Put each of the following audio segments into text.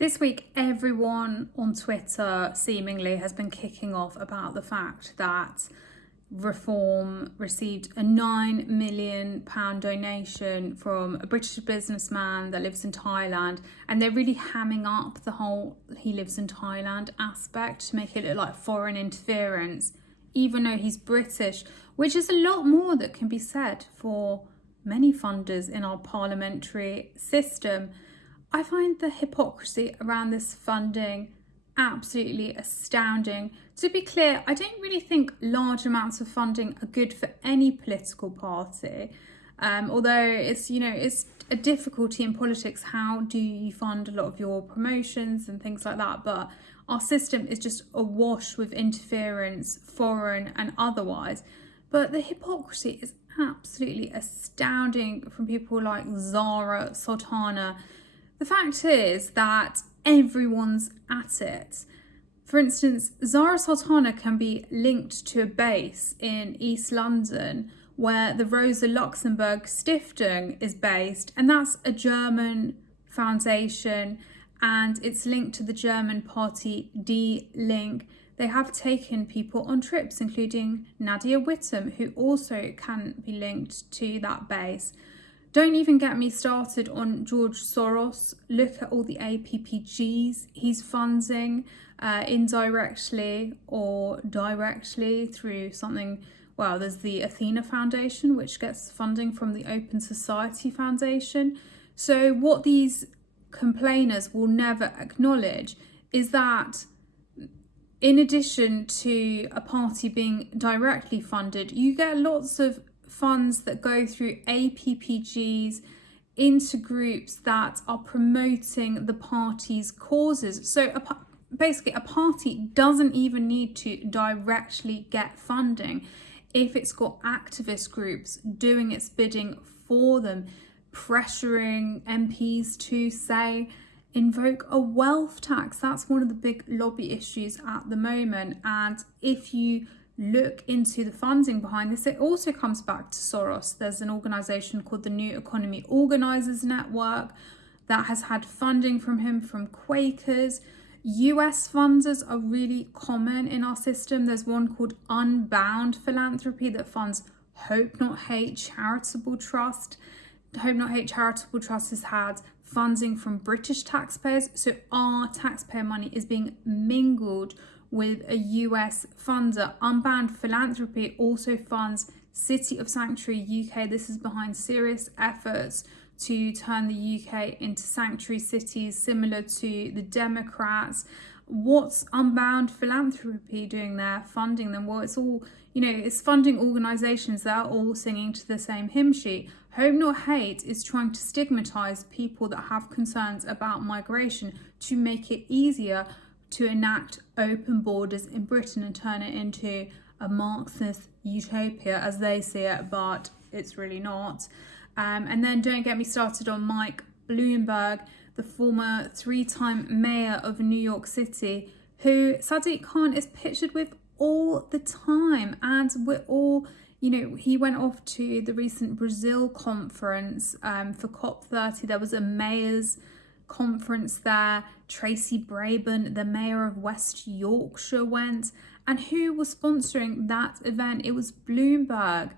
This week, everyone on Twitter seemingly has been kicking off about the fact that Reform received a £9 million donation from a British businessman that lives in Thailand, and they're really hamming up the whole he lives in Thailand aspect to make it look like foreign interference, even though he's British, which is a lot more that can be said for many funders in our parliamentary system. I find the hypocrisy around this funding absolutely astounding. To be clear, I don't really think large amounts of funding are good for any political party. Although it's a difficulty in politics. How do you fund a lot of your promotions and things like that? But our system is just awash with interference, foreign and otherwise. But the hypocrisy is absolutely astounding from people like Zara Sultana. The fact is that everyone's at it. For instance, Zara Sultana can be linked to a base in East London where the Rosa Luxemburg Stiftung is based, and that's a German foundation, and it's linked to the German party Die Linke. They have taken people on trips, including Nadia Whittome, who also can be linked to that base. Don't even get me started on George Soros. Look at all the APPGs he's funding indirectly or directly through something. Well, there's the Athena Foundation, which gets funding from the Open Society Foundation. So what these complainers will never acknowledge is that in addition to a party being directly funded, you get lots of funds that go through APPGs into groups that are promoting the party's causes. So basically, a party doesn't even need to directly get funding if it's got activist groups doing its bidding for them, pressuring MPs to, say, invoke a wealth tax. That's one of the big lobby issues at the moment. And if you look into the funding behind this, it also comes back to Soros. There's an organisation called the New Economy Organisers Network that has had funding from him from Quakers. US funders are really common in our system. There's one called Unbound Philanthropy that funds Hope Not Hate Charitable Trust. Hope Not Hate Charitable Trust has had funding from British taxpayers, so our taxpayer money is being mingled with a US funder. Unbound Philanthropy also funds City of Sanctuary UK. This is behind serious efforts to turn the UK into sanctuary cities, similar to the Democrats. What's Unbound Philanthropy doing there, funding them? Well, it's all, it's funding organisations that are all singing to the same hymn sheet. Hope Not Hate is trying to stigmatise people that have concerns about migration to make it easier to enact open borders in Britain and turn it into a Marxist utopia as they see it, but it's really not. And then don't get me started on Mike Bloomberg, the former 3-time mayor of New York City, who Sadiq Khan is pictured with all the time. And we're all, he went off to the recent Brazil conference for COP30. There was a mayor's conference there. Tracy Brabin, the mayor of West Yorkshire, went. And who was sponsoring that event? It was Bloomberg,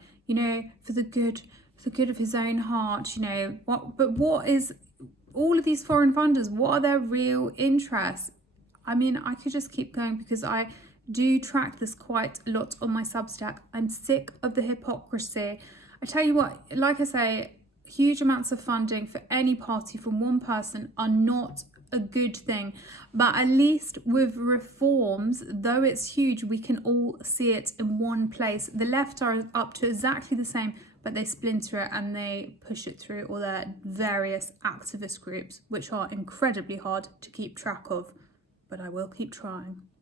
for the good of his own heart, But what is all of these foreign funders? What are their real interests? I mean, I could just keep going because I do track this quite a lot on my Substack. I'm sick of the hypocrisy. I tell you what, like I say, huge amounts of funding for any party from one person are not a good thing, but at least with reforms, though it's huge, we can all see it in one place. The left are up to exactly the same, but they splinter it and they push it through all their various activist groups, which are incredibly hard to keep track of, but I will keep trying.